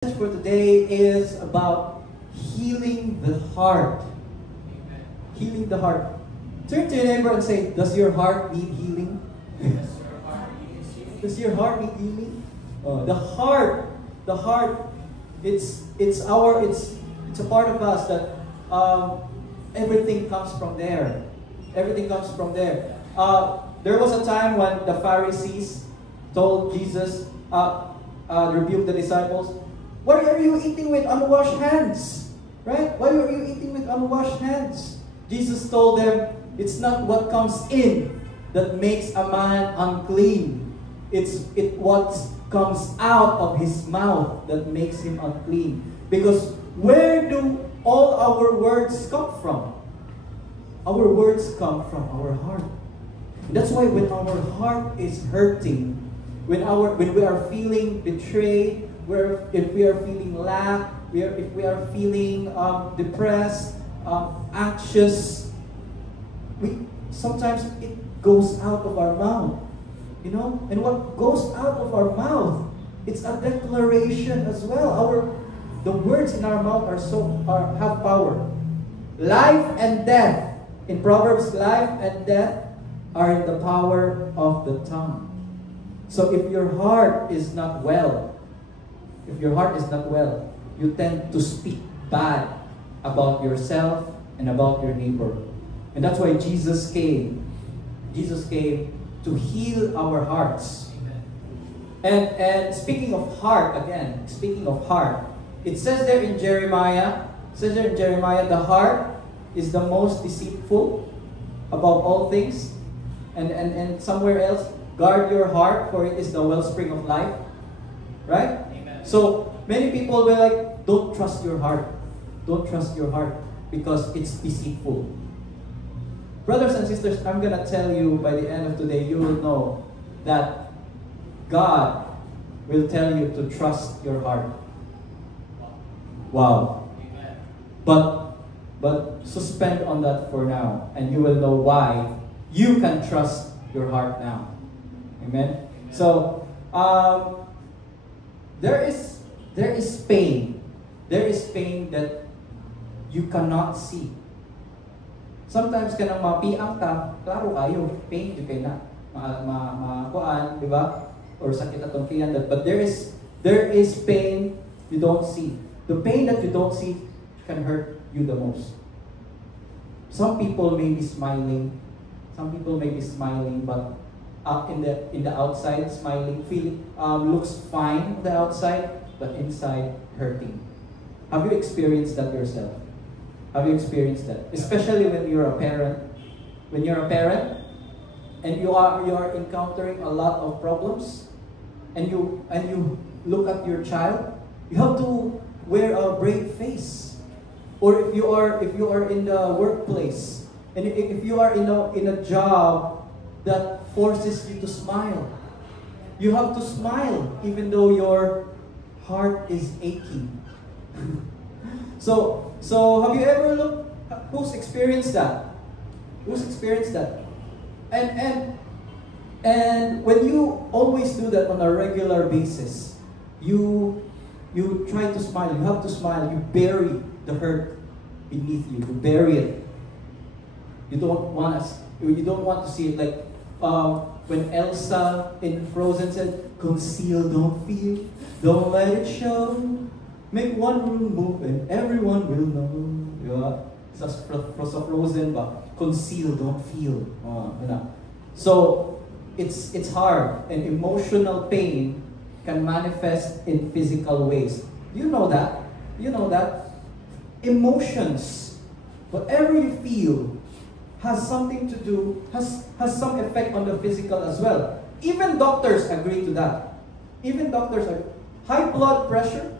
For today is about healing the heart. Healing the heart. Turn to your neighbor and say, does your heart need healing? Does your heart need healing? The heart, it's a part of us that everything comes from there. Everything comes from there. There was a time when the Pharisees told Jesus, rebuked the disciples, why are you eating with unwashed hands? Right? Why are you eating with unwashed hands? Jesus told them, it's not what comes in that makes a man unclean. It's what comes out of his mouth that makes him unclean. Because where do all our words come from? Our words come from our heart. That's why when our heart is hurting, when we are feeling betrayed, if we are feeling lack, if we are feeling depressed, anxious, sometimes it goes out of our mouth, you know. And what goes out of our mouth, it's a declaration as well. The words in our mouth have power. Life and death, in Proverbs, life and death are in the power of the tongue. So if your heart is not well, you tend to speak bad about yourself and about your neighbor. And that's why Jesus came. Jesus came to heal our hearts. And speaking of heart, it says there in Jeremiah, the heart is the most deceitful above all things. And somewhere else, guard your heart, for it is the wellspring of life. Right? Amen. So many people will like, don't trust your heart. Don't trust your heart because it's deceitful. Brothers and sisters, I'm going to tell you by the end of today, you will know that God will tell you to trust your heart. Wow. Amen. But suspend on that for now, and you will know why you can trust your heart now. Amen. Amen. So there is pain. There is pain that you cannot see. Sometimes ka nang mapiang ka, klaro kayo, pain yung kayo na makuan, di ba? Or sakit atong tiyan. But there is pain you don't see. The pain that you don't see can hurt you the most. Some people may be smiling. But in the outside, smiling, looks fine on the outside, but inside hurting. Have you experienced that yourself? Have you experienced that? Especially when you're a parent. When you're a parent and you are encountering a lot of problems, and you look at your child, you have to wear a brave face. Or if you are in the workplace, and if you are in a job that forces you to smile, you have to smile even though your heart is aching. So have you ever looked? Who's experienced that? Who's experienced that? And when you always do that on a regular basis, you try to smile. You have to smile. You bury the hurt beneath you. You bury it. You don't want to see it like when Elsa in Frozen said, "Conceal, don't feel, don't let it show. Make one room move and everyone will know." Yeah, sa Frozen ba? Conceal, don't feel. So it's hard, and emotional pain can manifest in physical ways. You know that. Emotions, whatever you feel, has something to do, has some effect on the physical as well. Even doctors agree to that. High blood pressure,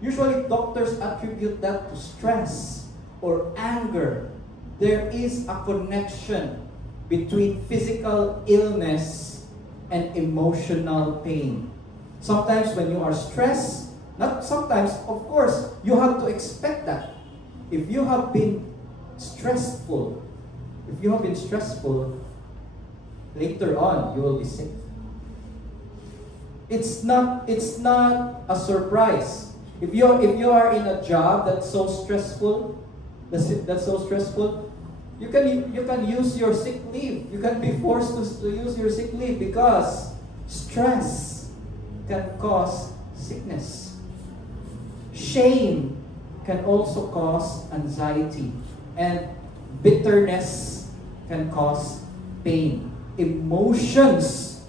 usually doctors attribute that to stress or anger. There is a connection between physical illness and emotional pain. Sometimes when you are stressed, not sometimes, of course, you have to expect that. If you have been stressful, later on you will be sick. it's not a surprise. If you are in a job that's so stressful, that's so stressful, you can use your sick leave. You can be forced to use your sick leave because stress can cause sickness. Shame can also cause anxiety, and bitterness can cause pain. Emotions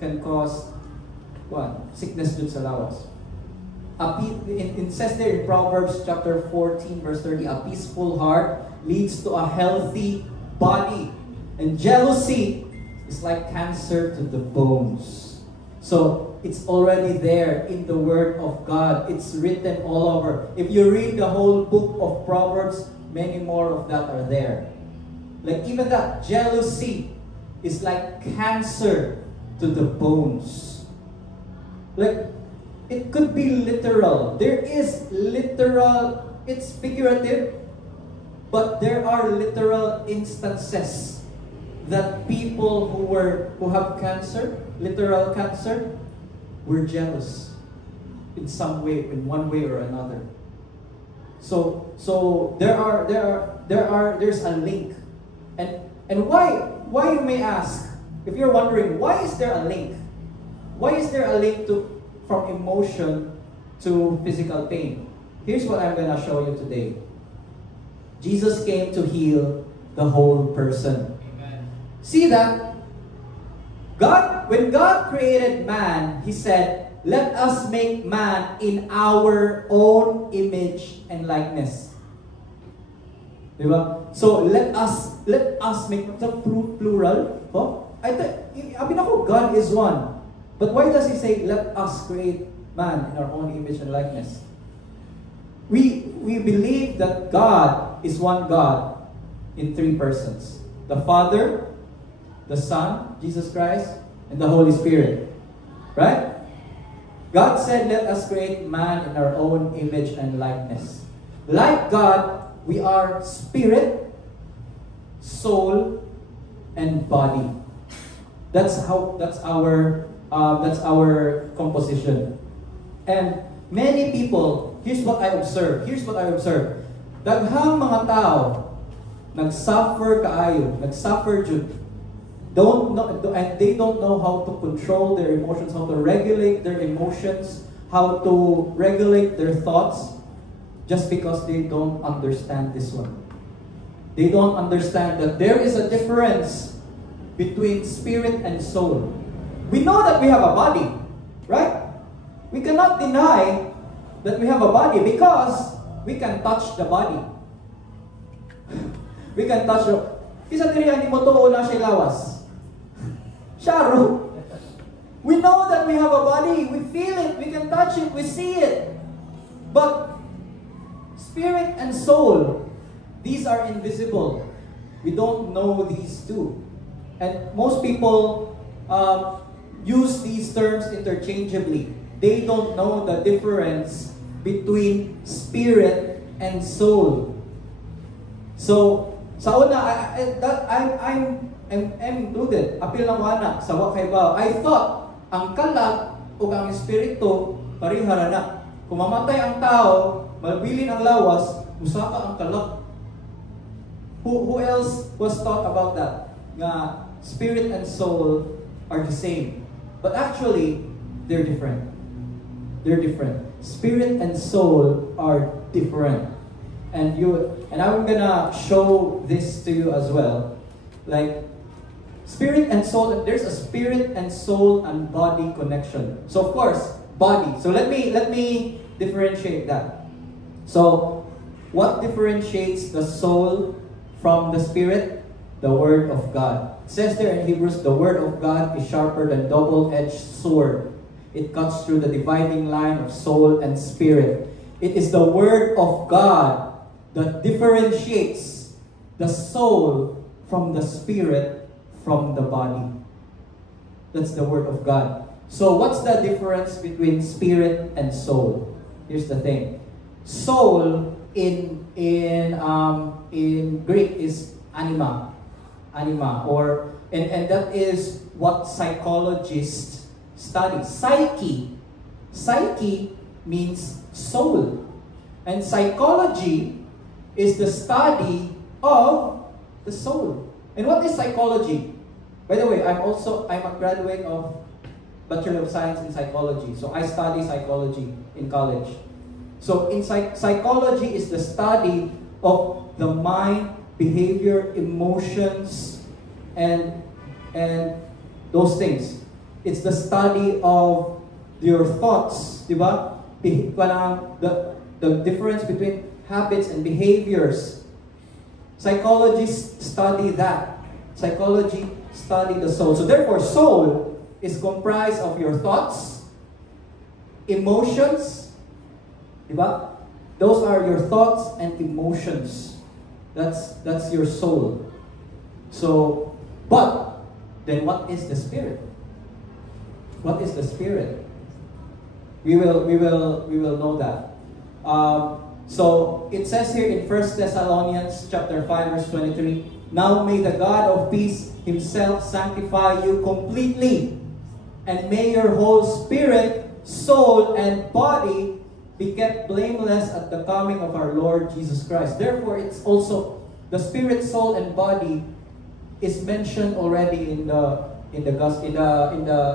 can cause what? Sickness dun sa lawas. It says there in Proverbs chapter 14 verse 30, a peaceful heart leads to a healthy body, and jealousy is like cancer to the bones. So it's already there in the Word of God. It's written all over. If you read the whole book of Proverbs, many more of that are there. Like even that, jealousy is like cancer to the bones. Like, it could be literal. There is literal, it's figurative, but there are literal instances that people who have cancer, literal cancer, were jealous in some way, in one way or another. So there's a link. And why you may ask, if you're wondering, why is there a link? Why is there a link from emotion to physical pain? Here's what I'm going to show you today. Jesus came to heal the whole person. Amen. See that? When God created man, He said, let us make man in our own image and likeness. Diba? So let us make, the plural. Oh? God is one. But why does He say, let us create man in our own image and likeness? We believe that God is one God in three persons. The Father, the Son, Jesus Christ, and the Holy Spirit. Right? God said, let us create man in our own image and likeness. Like God, we are spirit, soul, and body. That's our composition. And many people, here's what I observe. Daghang mga tao nagsuffer kaayo, nagsuffer jud. And they don't know how to control their emotions, how to regulate their emotions, how to regulate their thoughts, just because they don't understand this one. They don't understand that there is a difference between spirit and soul. We know that we have a body, right? We cannot deny that we have a body because we can touch the body. We can touch the... Kisa diri hindi mo tuo na siya lawas. Sharo. We know that we have a body. We feel it. We can touch it. We see it. But spirit and soul, these are invisible. We don't know these two. And most people use these terms interchangeably. They don't know the difference between spirit and soul. So, sa una, I'm included. Apil ng anak sa wakay ba. I thought ang kalag o ang espiritu parihara na. Kung mamatay ang tao, mabilin ang lawas, usaka ang kalag. Who else was taught about that? Nga spirit and soul are the same. But actually, they're different. They're different. Spirit and soul are different. And I'm gonna show this to you as well. Like, spirit and soul, there's a spirit and soul and body connection. So of course, body. So let me differentiate that. So, what differentiates the soul from the spirit? The Word of God. It says there in Hebrews, the Word of God is sharper than double-edged sword. It cuts through the dividing line of soul and spirit. It is the Word of God that differentiates the soul from the spirit from the body. That's the Word of God. So what's the difference between spirit and soul? Here's the thing. Soul in Greek is anima, and that is what psychologists study. Psyche. Psyche means soul. And psychology is the study of the soul. And what is psychology? By the way, I'm a graduate of Bachelor of Science in Psychology. So I study psychology in college. So in psychology is the study of the mind, behavior, emotions, and those things. It's the study of your thoughts, diba? The difference between habits and behaviors. Psychologists study that. Psychology study the soul. So therefore, soul is comprised of your thoughts, emotions, diba? Those are your thoughts and emotions. That's your soul. So, but then what is the spirit? What is the spirit? We will know that. So it says here in 1 Thessalonians chapter 5 verse 23, now may the God of peace himself sanctify you completely, and may your whole spirit, soul, and body be kept blameless at the coming of our Lord Jesus Christ. Therefore, it's also the spirit, soul, and body is mentioned already in the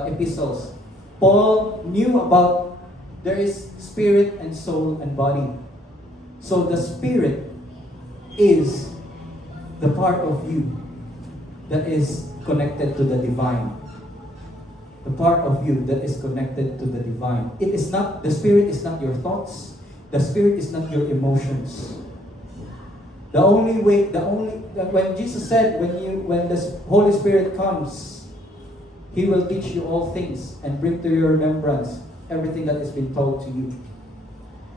epistles. Paul knew about there is spirit and soul and body. So the spirit is the part of you that is connected to the divine. The part of you that is connected to the divine. It is not, the spirit is not your thoughts. The spirit is not your emotions. When Jesus said, when the Holy Spirit comes, He will teach you all things and bring to your remembrance everything that has been told to you.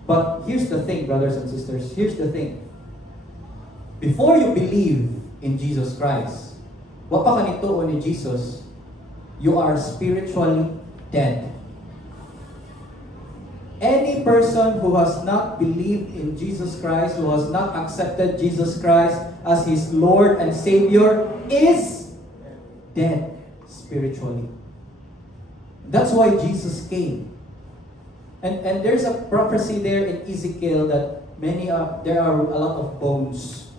But here's the thing, brothers and sisters. Here's the thing. Before you believe in Jesus Christ, wa pa kanito ni Jesus, you are spiritually dead. Any person who has not believed in Jesus Christ, who has not accepted Jesus Christ as his Lord and Savior, is dead spiritually. That's why Jesus came. And there's a prophecy there in Ezekiel that there are a lot of bones,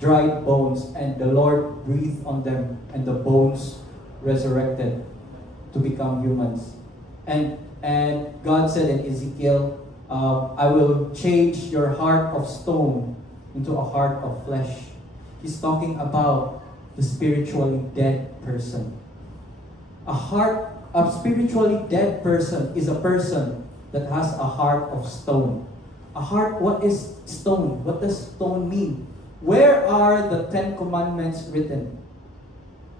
dried bones, and the Lord breathed on them, and the bones resurrected to become humans. And God said in Ezekiel, I will change your heart of stone into a heart of flesh. He's talking about the spiritually dead person. A spiritually dead person is a person that has a heart of stone. A heart, what is stone? What does stone mean? Where are the 10 Commandments written?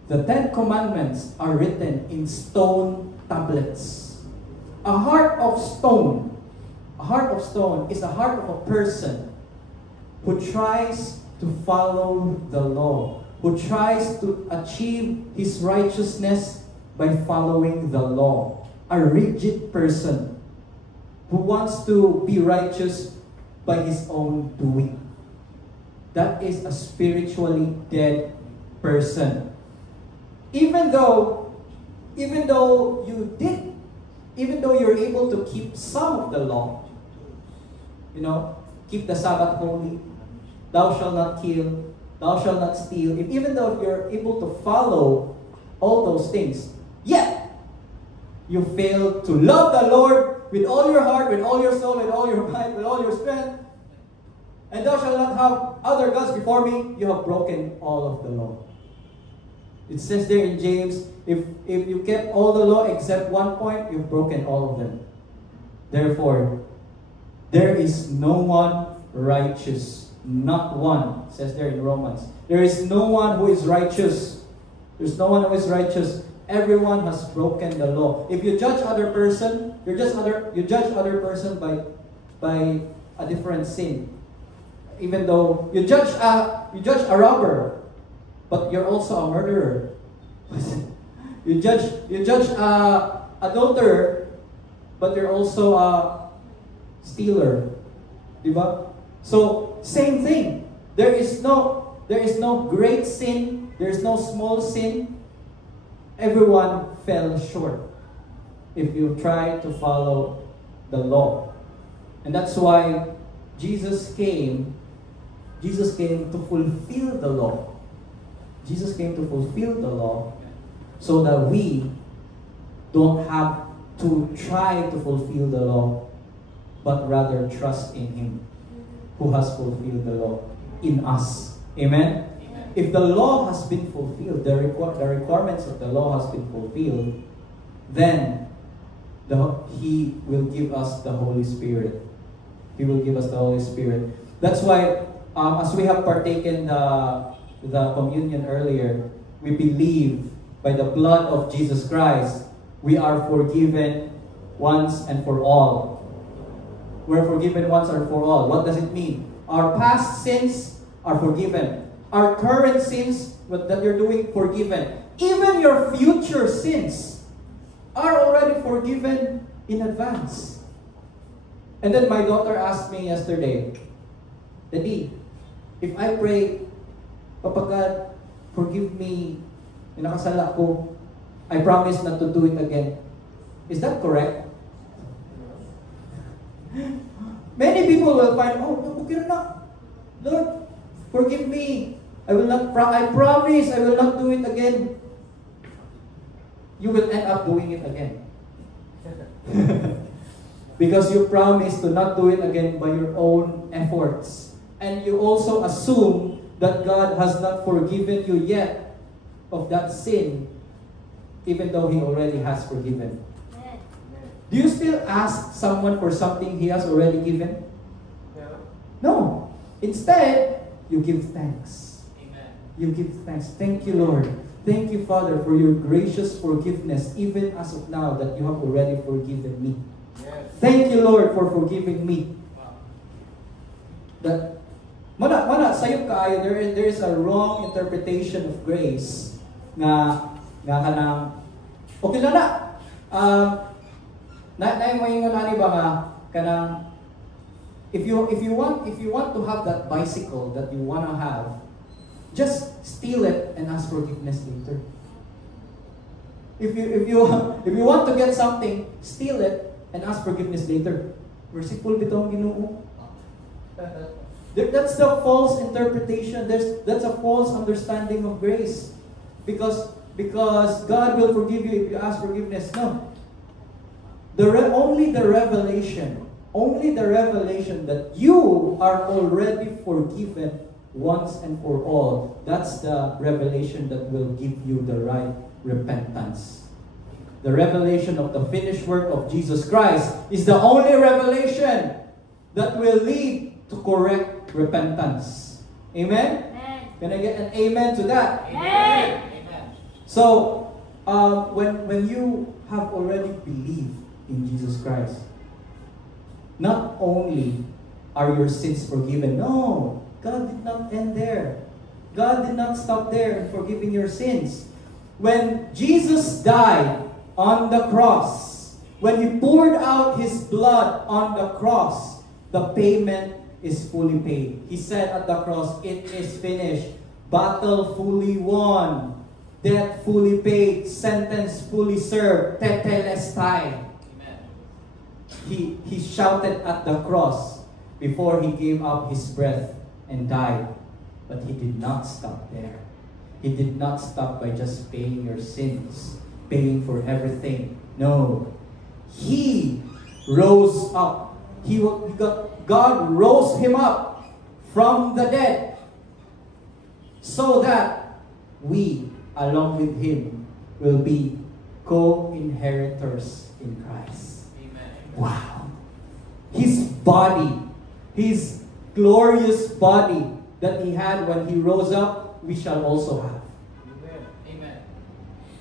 The 10 Commandments are written in stone tablets. A heart of stone is a heart of a person who tries to follow the law, who tries to achieve his righteousness by following the law. A rigid person who wants to be righteous by his own doing. That is a spiritually dead person. Even though you're able to keep some of the law, keep the Sabbath holy, thou shalt not kill, thou shalt not steal, even though you're able to follow all those things, yet you fail to love the Lord with all your heart, with all your soul, with all your mind, with all your strength, and thou shalt not have other gods before me, you have broken all of the law. It says there in James, if you kept all the law except one point, you've broken all of them. Therefore, there is no one righteous. Not one. It says there in Romans. There is no one who is righteous. There's no one who is righteous. Everyone has broken the law. If you judge other person, you judge other person by a different sin. Even though you judge a robber, but you're also a murderer. you judge a adulterer, but you're also a stealer. Diba? So same thing. There is no great sin. There is no small sin. Everyone fell short. if you try to follow the law. And that's why Jesus came to fulfill the law. Jesus came to fulfill the law so that we don't have to try to fulfill the law, but rather trust in Him who has fulfilled the law in us. Amen? Amen. If the law has been fulfilled, the requirements of the law has been fulfilled, then He will give us the Holy Spirit. He will give us the Holy Spirit. That's why, as we have partaken the communion earlier, we believe by the blood of Jesus Christ, we are forgiven once and for all. We're forgiven once and for all. What does it mean? Our past sins are forgiven. Our current sins that you're doing, forgiven. Even your future sins are already forgiven in advance. And then my daughter asked me yesterday, Daddy, if I pray, Papa God, forgive me, nakasala ko, I promise not to do it again. Is that correct? Many people will find, oh, okay na. Lord, forgive me. I promise I will not do it again. You will end up doing it again. Because you promise to not do it again by your own efforts. And you also assume that God has not forgiven you yet of that sin, even though He already has forgiven. Do you still ask someone for something He has already given? No. Instead, you give thanks. Amen. You give thanks. Thank you, Lord. Thank you, Father, for your gracious forgiveness, even as of now that you have already forgiven me. Yes. Thank you, Lord, for forgiving me. Wow. That sayop kaayo, there is a wrong interpretation of grace nga kanang okay lang na moingon ani ba nga kanang if you want to have that bicycle that you want to have, just steal it and ask forgiveness later. If you want to get something, steal it and ask forgiveness later. Merciful bitong Ginoo. That's the false interpretation. That's a false understanding of grace. Because God will forgive you if you ask forgiveness. No. Only the revelation that you are already forgiven once and for all. That's the revelation that will give you the right repentance. The revelation of the finished work of Jesus Christ is the only revelation that will lead to correct repentance. Amen? Amen. Can I get an amen to that? Amen. So, when you have already believed in Jesus Christ, not only are your sins forgiven, no, God did not end there. God did not stop there in forgiving your sins. When Jesus died on the cross, when He poured out His blood on the cross, the payment is fully paid. He said at the cross, it is finished. Battle fully won. Debt fully paid. Sentence fully served. Tetelestai. He shouted at the cross before He gave up His breath and died. But He did not stop there. He did not stop by just paying your sins, paying for everything. No. He rose up. God rose Him up from the dead so that we, along with Him, will be co-inheritors in Christ. Amen. Wow. His body, His glorious body that He had when He rose up, we shall also have. Amen. Amen.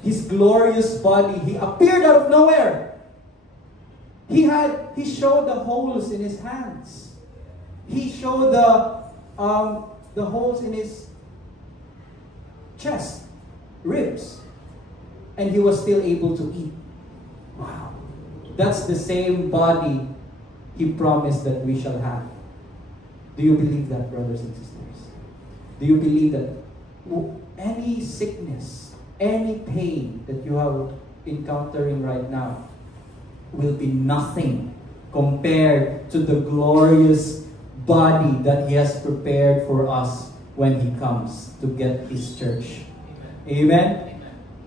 His glorious body, He appeared out of nowhere. He showed the holes in His hands. He showed the holes in His chest, ribs, and He was still able to eat. Wow. That's the same body He promised that we shall have. Do you believe that, brothers and sisters? Do you believe that any sickness, any pain that you are encountering right now, will be nothing compared to the glorious body that He has prepared for us when He comes to get His church. Amen? Amen.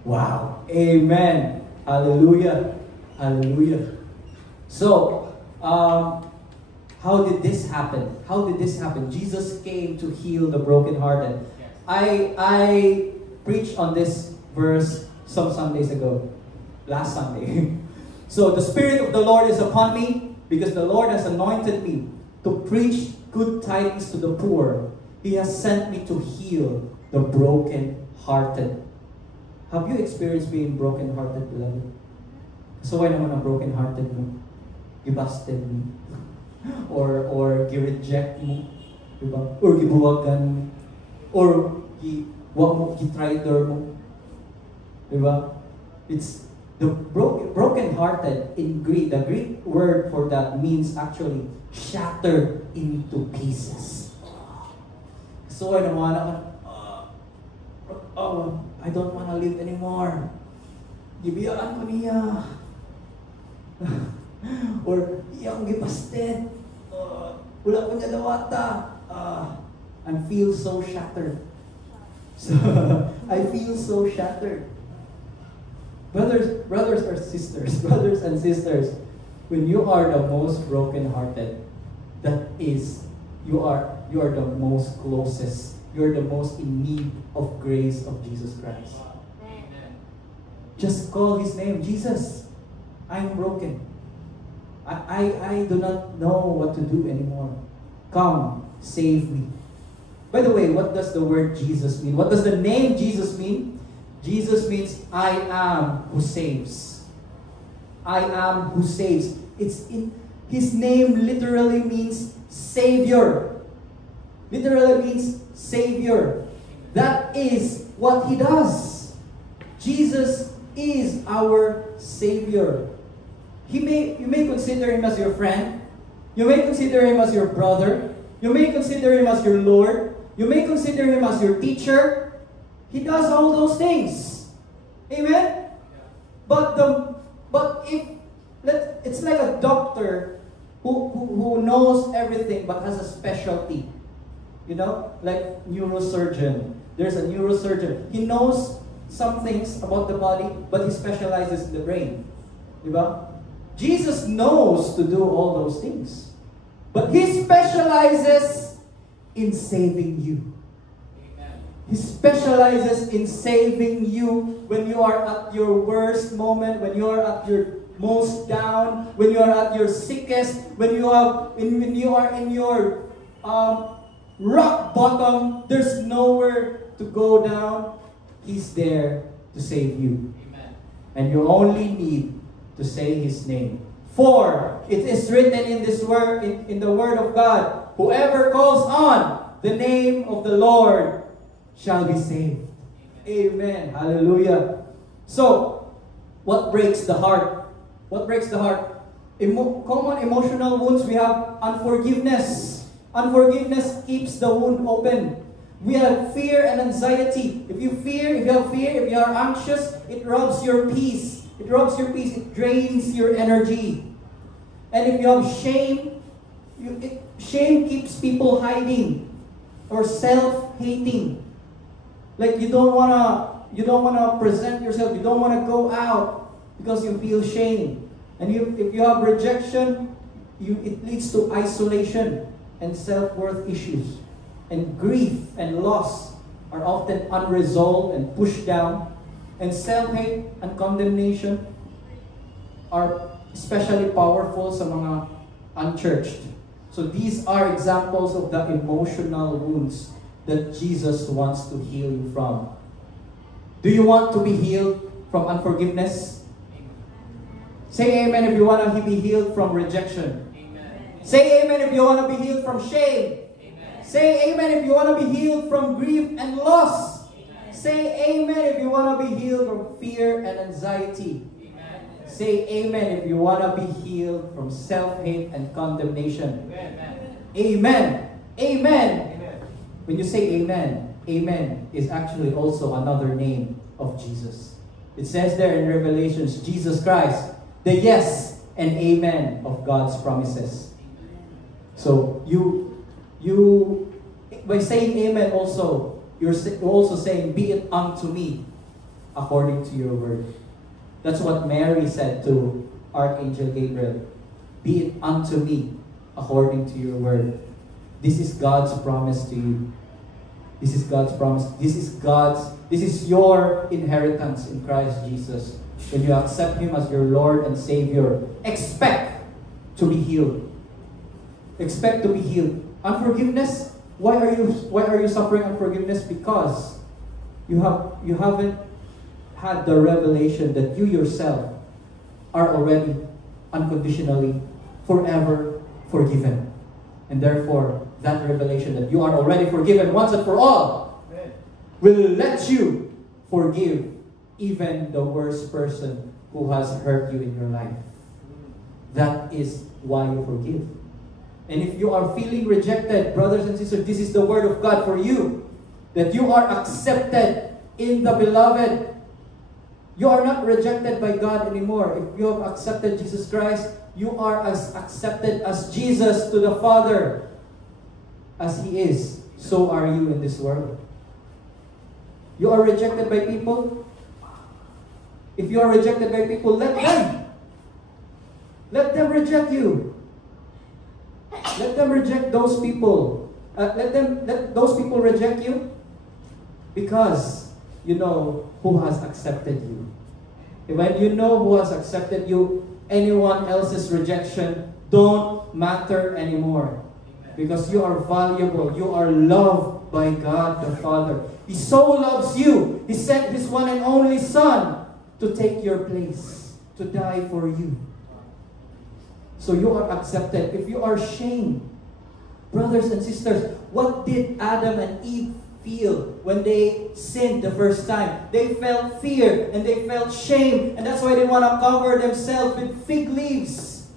Wow. Amen. Hallelujah. Hallelujah. So, how did this happen? How did this happen? Jesus came to heal the brokenhearted. Yes. I preached on this verse some Sundays ago. Last Sunday. So, the Spirit of the Lord is upon me because the Lord has anointed me to preach good tidings to the poor. He has sent me to heal the brokenhearted. Have you experienced being brokenhearted, beloved? So why naman ang brokenhearted mo? Gibasted mo? Or gi-reject mo? Diba? Or gibuwagan mo? Or gi-traitor mo? Diba? It's the brokenhearted in Greek. The Greek word for that means actually shattered into pieces. So I naman I don't want to live anymore. Gibiyaan ko niya. Or iya akong gipasted. Wala ko niya dawata. I feel so shattered. So I feel so shattered. Brothers and sisters, when you are the most broken-hearted, that is, you are the most closest. You're the most in need of grace of Jesus Christ. Amen. Just call His name, Jesus. I'm broken. I do not know what to do anymore. Come, save me. By the way, what does the word Jesus mean? What does the name Jesus mean? Jesus means I am who saves. I am who saves. His name literally means Savior. Literally means Savior. That is what He does. Jesus is our Savior. You may consider Him as your friend. You may consider Him as your brother. You may consider Him as your Lord. You may consider Him as your teacher. He does all those things. Amen? It's like a doctor who knows everything but has a specialty. You know, like neurosurgeon. There's a neurosurgeon. He knows some things about the body, but he specializes in the brain. Diba? Jesus knows to do all those things. But He specializes in saving you. Amen. He specializes in saving you when you are at your worst moment, when you are at your most down, when you are at your sickest, when you are in your rock bottom, there's nowhere to go down. He's there to save you. Amen. And you only need to say His name. For it is written in this word, in the Word of God, whoever calls on the name of the Lord shall be saved. Amen. Hallelujah. So, what breaks the heart? What breaks the heart? Common emotional wounds, we have unforgiveness. Unforgiveness keeps the wound open. We have fear and anxiety. If you are anxious, it robs your peace. It robs your peace. It drains your energy. And if you have shame, shame keeps people hiding or self-hating. Like you don't wanna present yourself. You don't wanna go out because you feel shame. And if you have rejection, it leads to isolation and self-worth issues. And grief and loss are often unresolved and pushed down. And self-hate and condemnation are especially powerful sa mga unchurched. So these are examples of the emotional wounds that Jesus wants to heal you from. Do you want to be healed from unforgiveness? Say amen if you want to be healed from rejection. Amen. Say amen if you want to be healed from shame. Amen. Say amen if you want to be healed from grief and loss. Amen. Say amen if you want to be healed from fear and anxiety. Amen. Say amen if you want to be healed from self-hate and condemnation. Amen. Amen. Amen. Amen. When you say amen, amen is actually also another name of Jesus. It says there in Revelations, Jesus Christ, the yes and amen of God's promises. So by saying amen also, you're also saying, be it unto me according to your word. That's what Mary said to Archangel Gabriel. Be it unto me according to your word. This is God's promise to you. This is God's promise. This is your inheritance in Christ Jesus. When you accept Him as your Lord and Savior, expect to be healed. Expect to be healed. Unforgiveness, why are you suffering unforgiveness? Because you haven't had the revelation that you yourself are already unconditionally forever forgiven. And therefore, that revelation that you are already forgiven once and for all will let you forgive even the worst person who has hurt you in your life. That is why you forgive. And if you are feeling rejected, brothers and sisters, this is the word of God for you. That you are accepted in the beloved. You are not rejected by God anymore. If you have accepted Jesus Christ, you are as accepted as Jesus to the Father. As He is, so are you in this world. You are rejected by people. If you are rejected by people, let them reject you. Let them reject those people. Let those people reject you, because you know who has accepted you. When you know who has accepted you, anyone else's rejection don't matter anymore. Because you are valuable. You are loved by God the Father. He so loves you. He sent His one and only Son to take your place, to die for you. So you are accepted. If you are shamed, brothers and sisters, what did Adam and Eve feel when they sinned the first time? They felt fear and they felt shame, and that's why they want to cover themselves with fig leaves.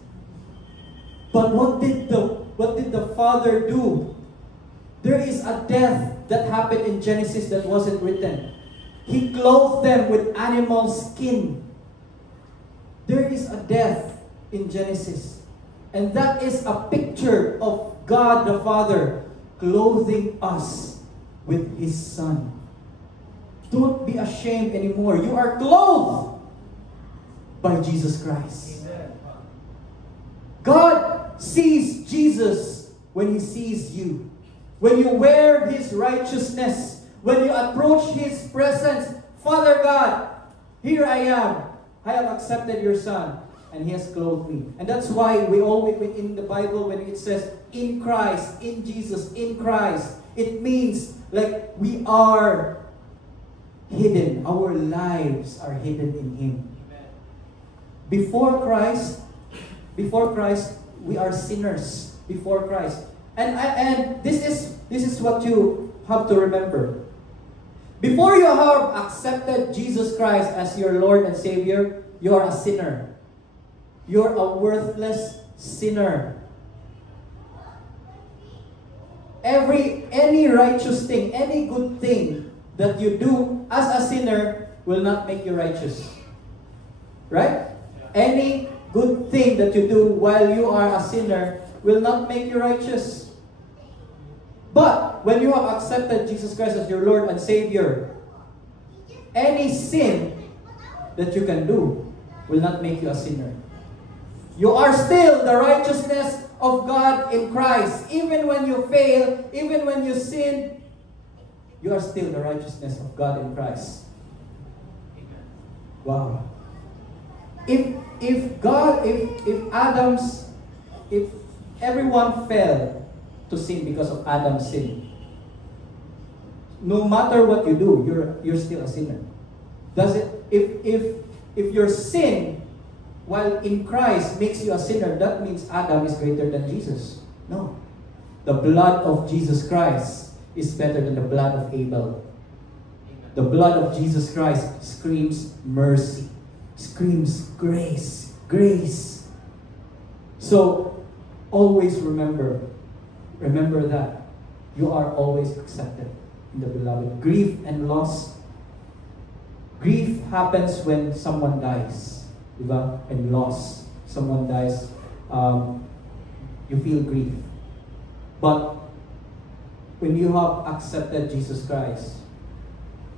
But what did the Father do? There is a death that happened in Genesis that wasn't written. He clothed them with animal skin. There is a death in Genesis. And that is a picture of God the Father clothing us with His Son. Don't be ashamed anymore. You are clothed by Jesus Christ. Amen. God sees Jesus when He sees you. When you wear His righteousness, when you approach His presence, Father God, here I am. I have accepted your Son, and He has clothed me. And that's why we always, in the Bible, when it says, in Christ, in Jesus, in Christ, it means like we are hidden. Our lives are hidden in Him. Before Christ, we are sinners. Before Christ. And this is what you have to remember. Before you have accepted Jesus Christ as your Lord and Savior, you are a sinner. You're a worthless sinner. Any righteous thing, any good thing that you do as a sinner will not make you righteous. Right? Any good thing that you do while you are a sinner will not make you righteous. But when you have accepted Jesus Christ as your Lord and Savior, any sin that you can do will not make you a sinner. You are still the righteousness of God in Christ. Even when you fail, even when you sin, you are still the righteousness of God in Christ. Wow. If everyone fell to sin because of Adam's sin, no matter what you do, you're still a sinner. Does it? If your sin while in Christ makes you a sinner, that means Adam is greater than Jesus. No. The blood of Jesus Christ is better than the blood of Abel. The blood of Jesus Christ screams mercy, screams grace, grace. So always remember that you are always accepted in the beloved. Grief and loss. Grief happens when someone dies, diba? And loss. someone dies, you feel grief. But when you have accepted Jesus Christ,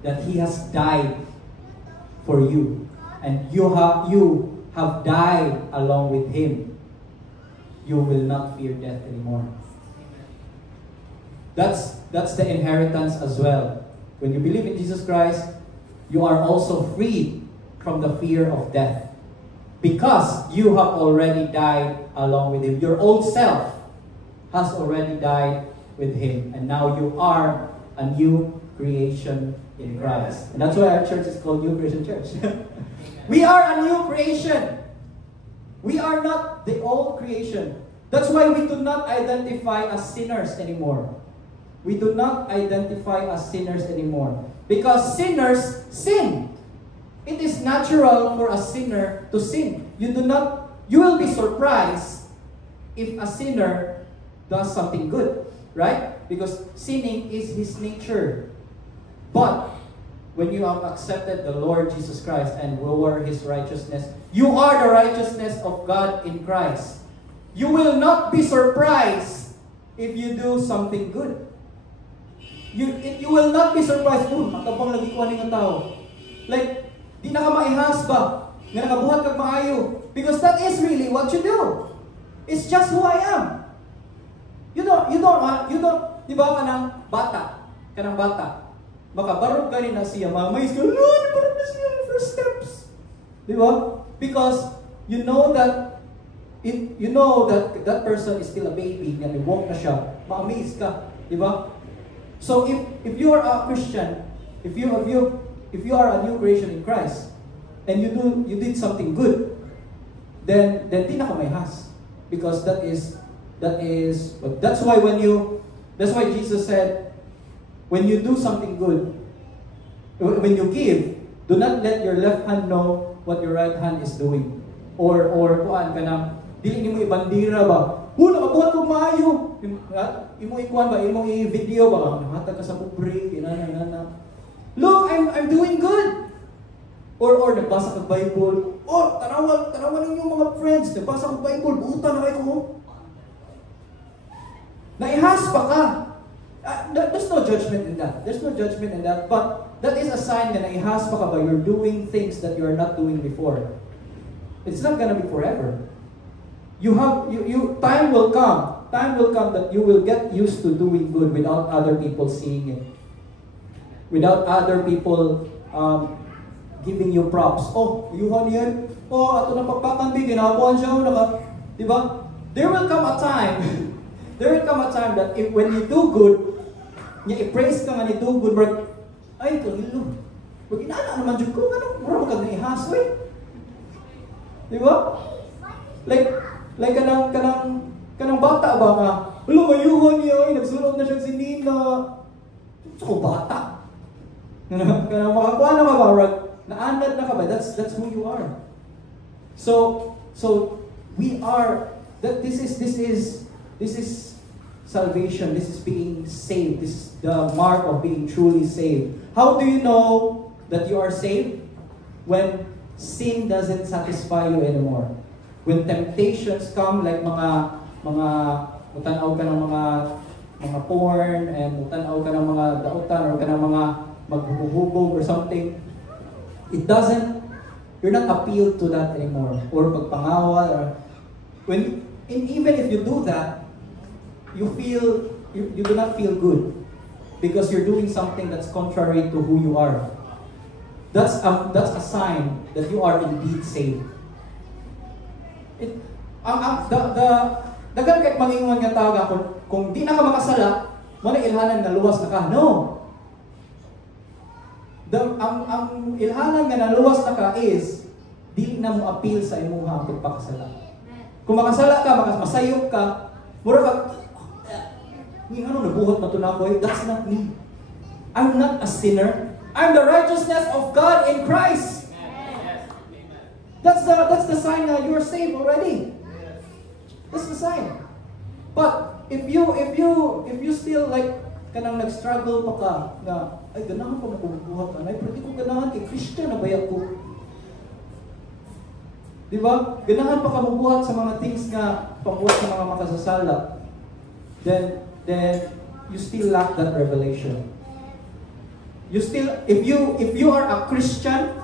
that He has died for you, and you have died along with Him, you will not fear death anymore. That's the inheritance as well. When you believe in Jesus Christ, you are also freed from the fear of death, because you have already died along with Him. Your old self has already died with Him, and now you are a new creation in Christ. And that's why our church is called New Creation Church. We are a new creation. We are not the old creation. That's why we do not identify as sinners anymore. We do not identify as sinners anymore, because sinners sin. It is natural for a sinner to sin. You will be surprised if a sinner does something good, right? Because sinning is his nature. But when you have accepted the Lord Jesus Christ and were His righteousness, you are the righteousness of God in Christ. You will not be surprised if you do something good. You will not be surprised, makabang lagi ko aning tao. Like, di na ka maihas ba? Nga nakabuhat kag maayo. Because that is really what you do. It's just who I am. You don't, di ba kanang bata, makabarog ka rin na siya, mamayos ka, barog na siya, first steps. Di ba? Because you know that that person is still a baby, nga walk na siya, ma-amaze ka. Di ba? So if you are a Christian, if you are a new creation in Christ, and you did something good, then di na ka maihas, because that's why Jesus said, when you do something good, when you give, do not let your left hand know what your right hand is doing, or kuan ka na dili nimo ibandira ba, nakabuhat ko maayo, imo ikuan ba, imo i-video ba, nahatag ka sa pobre, inana. Look, I'm doing good. Or nagbasa kag Bible. Tanawan ninyo mga friends, nagbasa kag Bible, buutan na kayo ko. Naihas pa ka. There's no judgment in that. There's no judgment in that. But that is a sign na naihas pa ka ba, you're doing things that you are not doing before. It's not gonna be forever. Time will come. Time will come that you will get used to doing good without other people seeing it. Without other people giving you props. Oh, yuhan yan. Oh, ato na pagpakambi, ginabuhan siya. Diba? There will come a time that when you do good, i-praise ka nga ni do good, ay, kahilo. Pag inana naman dyan ko, mura magkag naihas, diba? Like kanang bata ba nga, mayuhan niya, nagsulod na siya si Nina. So, bata. Kanang makakuha na ka ba, naanad na ka ba? That's who you are. So we are, this is salvation. This is being saved. This is the mark of being truly saved. How do you know that you are saved? When sin doesn't satisfy you anymore. When temptations come, like mga mutanaw ka ng mga porn, and mutanaw ka ng mga dautan, or ka ng mga maghuhubog or something, you're not appealed to that anymore, or pagpangawa, or even if you do that, you do not feel good, because you're doing something that's contrary to who you are. That's a sign that you are indeed saved. Dagan kahit mangingon nga tawag ako, kung di na ka makasala, wala ilhanan nga luwas na ka. No. Ang ilhanan nga naluwas na ka is, di na mo appeal sa imuha ang pagpakasala. Kung makasala ka, masayok ka, mura ka, nabuhat na ito na ako, that's not me. I'm not a sinner. I'm the righteousness of God in Christ. That's the sign that you are saved already. That's the sign. But if you still like kanang nag-struggle pa ka na ay ganahan pa mo buhat na, ay pwede ko ganahan kay Christian na bayak ko. Di ba? Ganahan pa ka mabuhat sa mga things nga pambuhat sa mga makasasala. Then you still lack that revelation. You still, if you are a Christian,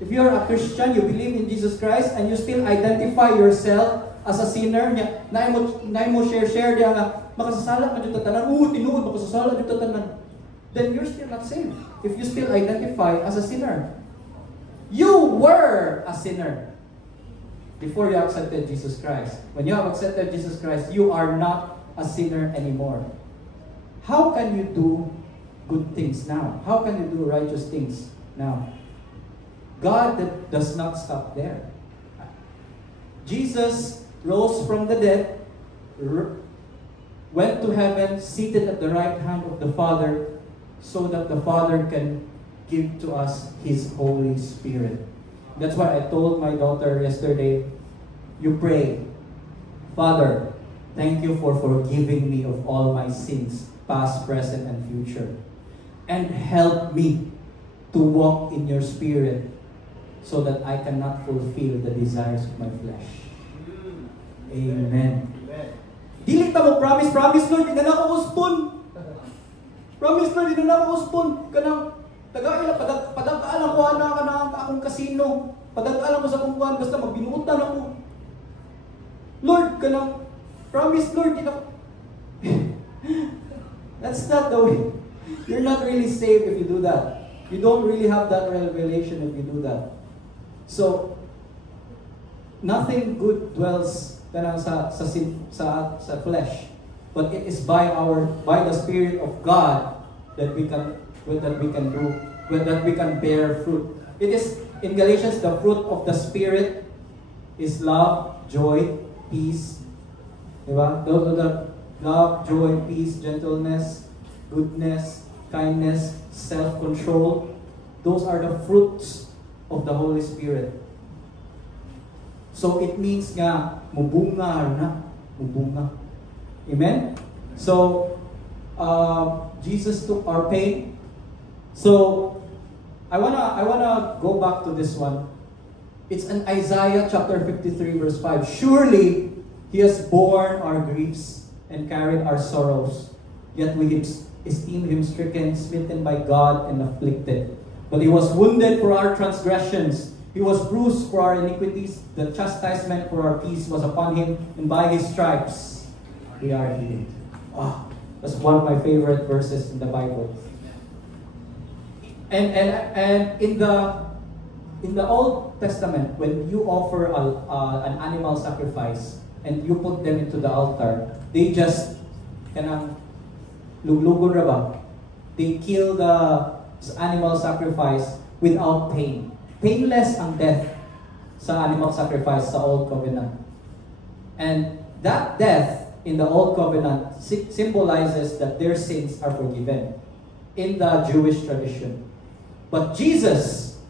you believe in Jesus Christ, and you still identify yourself as a sinner, na mo share diya nga makasasala man jud tanan, tinuod makasasala jud tanan. Then you're still not saved. If you still identify as a sinner. You were a sinner before you accepted Jesus Christ. When you have accepted Jesus Christ, you are not a sinner anymore. How can you do good things now? How can you do righteous things now? God does not stop there. Jesus rose from the dead, went to heaven, seated at the right hand of the Father, so that the Father can give to us His Holy Spirit. That's why I told my daughter yesterday, you pray, Father, thank you for forgiving me of all my sins, past, present, and future. And help me to walk in your Spirit so that I cannot fulfill the desires of my flesh. Amen. Dili ta mo promise Lord, di na ako uspon. Promise Lord, di na ako uspon. Kanang tagaila padagaalan ko ana kanang akong kasino. Padagaalan ko sa akong kuan basta magbinuotan ako. Lord, kanang promise Lord, di na. That's not the way. You're not really saved if you do that. You don't really have that revelation if you do that. So nothing good dwells kanang sa flesh, but it is by the Spirit of God that we can bear fruit. It is in Galatians, the fruit of the Spirit is love, joy, peace. Diba? Those are the love, joy, peace, gentleness, goodness, kindness, self-control. Those are the fruits of the Holy Spirit. So it means nga mubunga na, mubunga. Amen. So Jesus took our pain. So I wanna go back to this one. It's in Isaiah chapter 53 verse 5. Surely He has borne our griefs and carried our sorrows. Yet we esteem Him stricken, smitten by God, and afflicted. But He was wounded for our transgressions. He was bruised for our iniquities. The chastisement for our peace was upon Him, and by His stripes we are healed. Wow, that's one of my favorite verses in the Bible. And in the Old Testament, when you offer an animal sacrifice and you put them into the altar, they just kanang luglugon ra ba? They kill the animal sacrifice without pain. Painless ang death sa animal sacrifice sa Old Covenant. And that death in the Old Covenant symbolizes that their sins are forgiven in the Jewish tradition. But Jesus,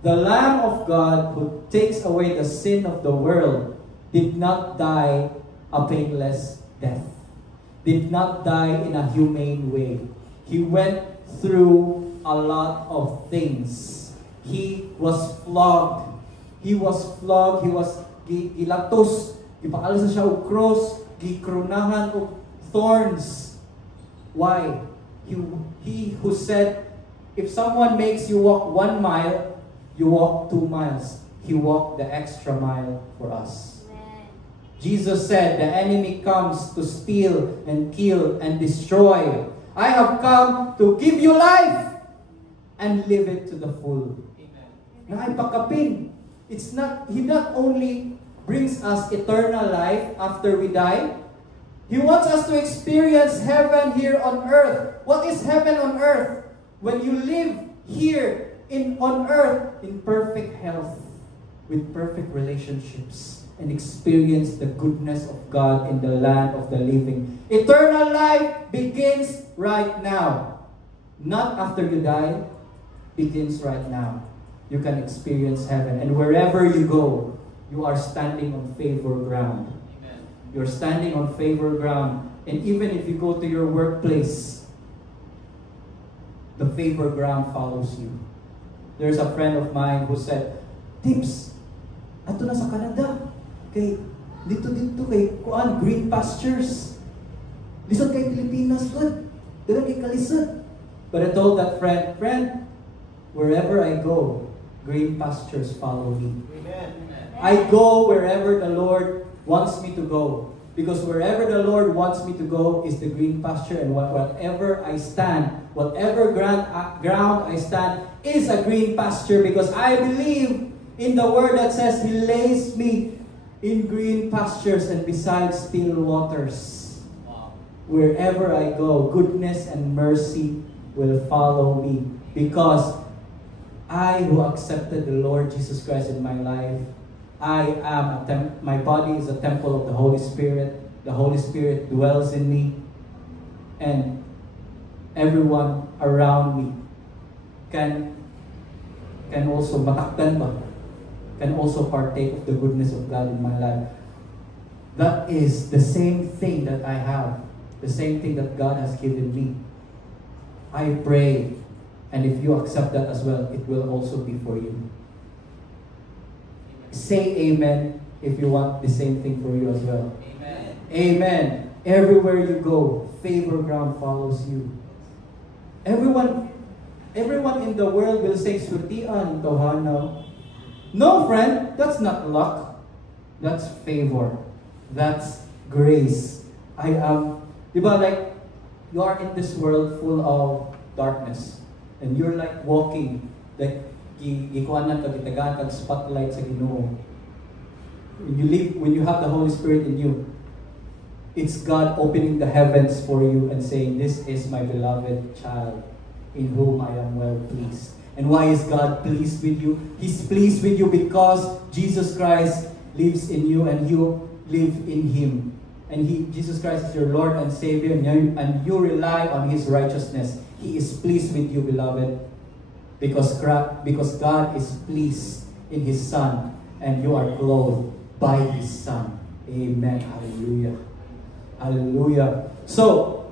the Lamb of God who takes away the sin of the world, did not die a painless death. Did not die in a humane way. He went through a lot of things. He was flogged. He was gilatos, gipaalas siya og cross, gikronahan og thorns. Why? He who said, if someone makes you walk 1 mile, you walk 2 miles. He walked the extra mile for us. Jesus said, the enemy comes to steal and kill and destroy. I have come to give you life and live it to the full. Naipakapin. He not only brings us eternal life after we die, He wants us to experience heaven here on earth. What is heaven on earth? When you live here on earth in perfect health, with perfect relationships, and experience the goodness of God in the land of the living. Eternal life begins right now. Not after you die, begins right now. You can experience heaven. And wherever you go, you are standing on favor ground. Amen. You're standing on favor ground. And even if you go to your workplace, the favor ground follows you. There's a friend of mine who said, Tips, Ato na sa Canada. Kay dito kay kuan green pastures. Lisod kay Pilipinas good. Dagan kay kalisod. But I told that friend, wherever I go, green pastures follow me. Amen. I go wherever the Lord wants me to go. Because wherever the Lord wants me to go is the green pasture, and whatever I stand, whatever ground I stand is a green pasture, because I believe in the word that says He lays me in green pastures and beside still waters. Wherever I go, goodness and mercy will follow me, because I who accepted the Lord Jesus Christ in my life, my body is a temple of the Holy Spirit. The Holy Spirit dwells in me. And everyone around me can also matakdan ba? Can also partake of the goodness of God in my life. That is the same thing that I have. The same thing that God has given me. I pray, and if you accept that as well, it will also be for you. Say amen if you want the same thing for you as well. Amen. Amen. Everywhere you go, favor ground follows you. Everyone in the world will say, "Surtian, tohanaw." No, friend, that's not luck. That's favor. That's grace. Diba, like, you are in this world full of darkness, and you're like walking, like, gikuanan ka, gitagaan ka, spotlight sa Ginoo. When you have the Holy Spirit in you, it's God opening the heavens for you and saying, "This is my beloved child, in whom I am well pleased." And why is God pleased with you? He's pleased with you because Jesus Christ lives in you and you live in Him. And Jesus Christ is your Lord and Savior, and you rely on His righteousness. He is pleased with you, beloved. Because God is pleased in His Son, and you are clothed by His Son. Amen. Hallelujah. Hallelujah. So,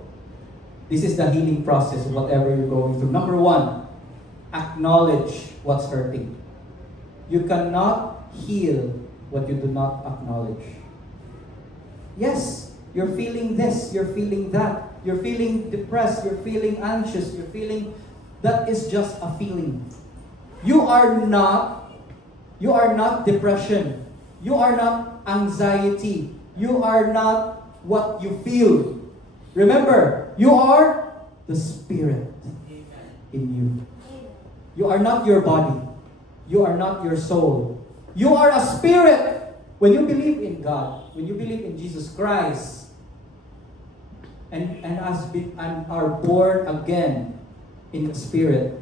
this is the healing process of whatever you're going through. Number one, acknowledge what's hurting. You cannot heal what you do not acknowledge. Yes, you're feeling this, you're feeling that, you're feeling depressed, you're feeling anxious, you're feeling... That is just a feeling. You are not depression. You are not anxiety. You are not what you feel. Remember, you are the Spirit in you. You are not your body. You are not your soul. You are a spirit. When you believe in God, when you believe in Jesus Christ, and are born again in the Spirit,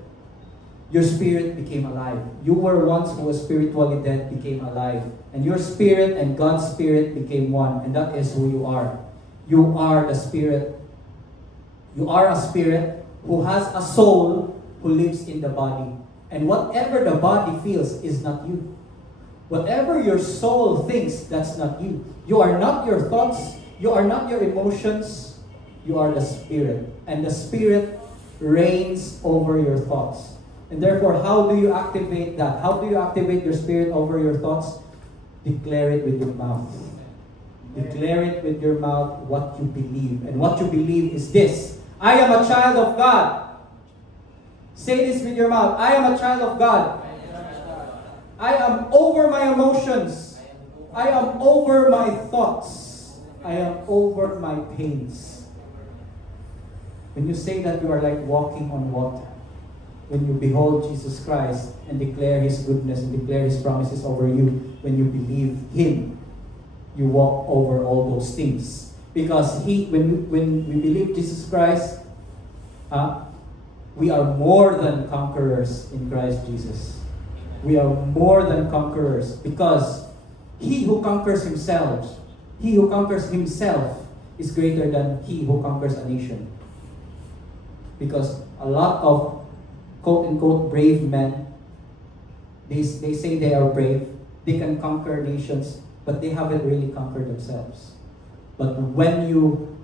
your spirit became alive. You were once who was spiritually dead, became alive. And your spirit and God's Spirit became one. And that is who you are. You are the Spirit. You are a spirit who has a soul who lives in the body. And whatever the body feels is not you. Whatever your soul thinks, that's not you. You are not your thoughts. You are not your emotions. You are the Spirit. And the Spirit reigns over your thoughts. And therefore, how do you activate that? How do you activate your spirit over your thoughts? Declare it with your mouth. Declare it with your mouth what you believe. And what you believe is this: I am a child of God. Say this with your mouth: I am a child of God. I am over my emotions. I am over my thoughts. I am over my pains. When you say that, you are like walking on water. When you behold Jesus Christ and declare His goodness and declare His promises over you, when you believe Him, you walk over all those things. Because when we believe Jesus Christ, we are more than conquerors in Christ Jesus. We are more than conquerors because he who conquers himself is greater than he who conquers a nation. Because a lot of quote-unquote brave men, they say they are brave, they can conquer nations, but they haven't really conquered themselves. But when you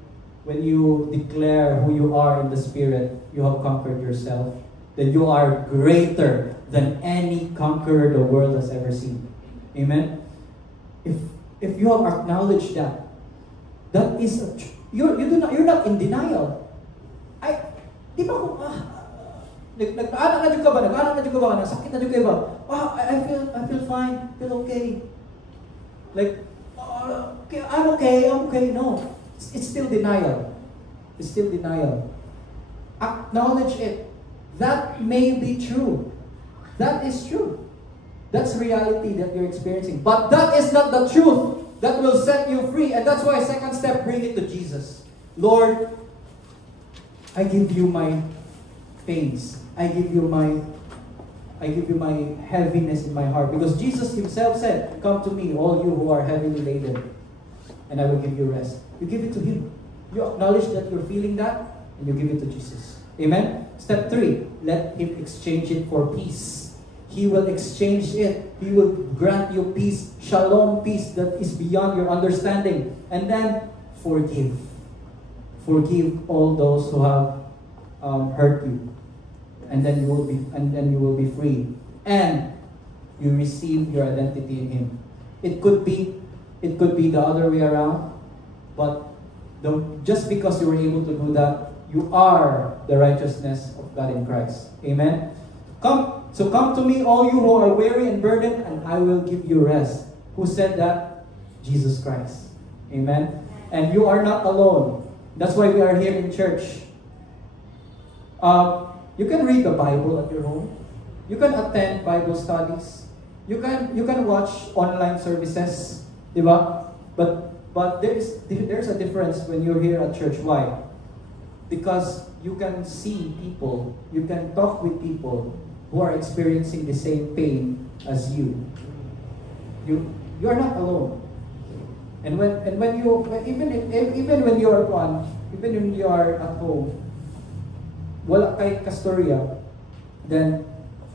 declare who you are in the Spirit, you have conquered yourself, then you are greater than any conqueror the world has ever seen. Amen? If you have acknowledged that, that is you're not in denial. Di ba kung nag-anak na ka ba? Nasakit na ka ba? I feel fine, feel okay. Like, okay, I'm okay. No, it's still denial. It's still denial. Acknowledge it. That may be true. That is true. That's reality that you're experiencing. But that is not the truth that will set you free. And that's why second step, bring it to Jesus. Lord, I give you my pains. I give you my heaviness in my heart. Because Jesus himself said, come to me, all you who are heavily laden, and I will give you rest. You give it to him. You acknowledge that you're feeling that, and you give it to Jesus. Amen? Step 3, let him exchange it for peace. He will exchange it. He will grant you peace, shalom peace that is beyond your understanding. And then, forgive. Forgive all those who have hurt you. And then you will be free. And you receive your identity in him. It could be the other way around, but just because you were able to do that, you are the righteousness of God in Christ. Amen? Come to me, all you who are weary and burdened, and I will give you rest. Who said that? Jesus Christ. Amen? And you are not alone. That's why we are here in church. You can read the Bible at your home. You can attend Bible studies. You can watch online services. Diba? But there's a difference when you're here at church. Why? Because you can see people, you can talk with people who are experiencing the same pain as you. You are not alone. And when when you are at home, wala kay kastorya, then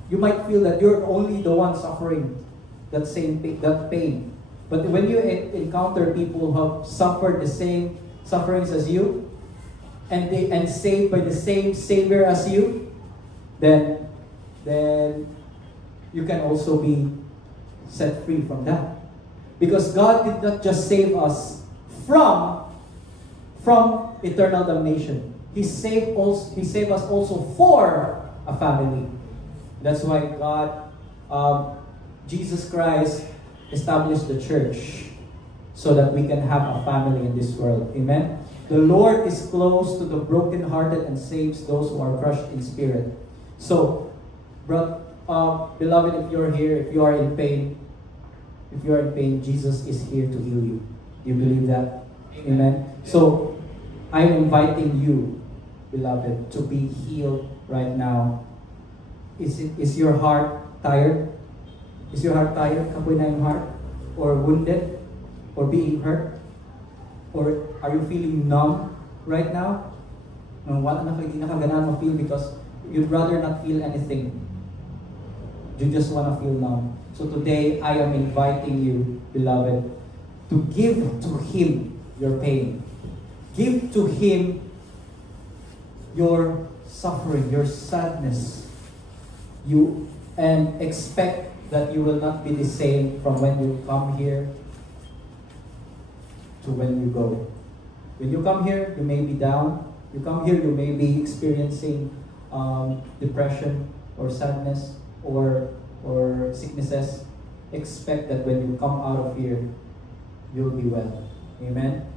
you might feel that you're only the one suffering that pain. But when you encounter people who have suffered the same sufferings as you, and saved by the same Savior as you, then you can also be set free from that. Because God did not just save us from eternal damnation. He saved us also for a family. That's why God, Jesus Christ, established the church so that we can have a family in this world. Amen? The Lord is close to the brokenhearted and saves those who are crushed in spirit. So, beloved, if you're here, if you are in pain, Jesus is here to heal you. Do you believe that? Amen? So, I'm inviting you, beloved, to be healed right now. Is your heart tired? Is your heart tired? Kapoy na yung heart? Or wounded? Or being hurt? Or are you feeling numb right now? Wala na kayo, di na kaganahan mo feel because you'd rather not feel anything. You just want to feel numb. So today, I am inviting you, beloved, to give to Him your pain. Give to Him your suffering, your sadness. And expect that you will not be the same from when you come here to when you go. When you come here, you may be down. You come here, you may be experiencing depression or sadness or sicknesses. Expect that when you come out of here, you'll be well. Amen?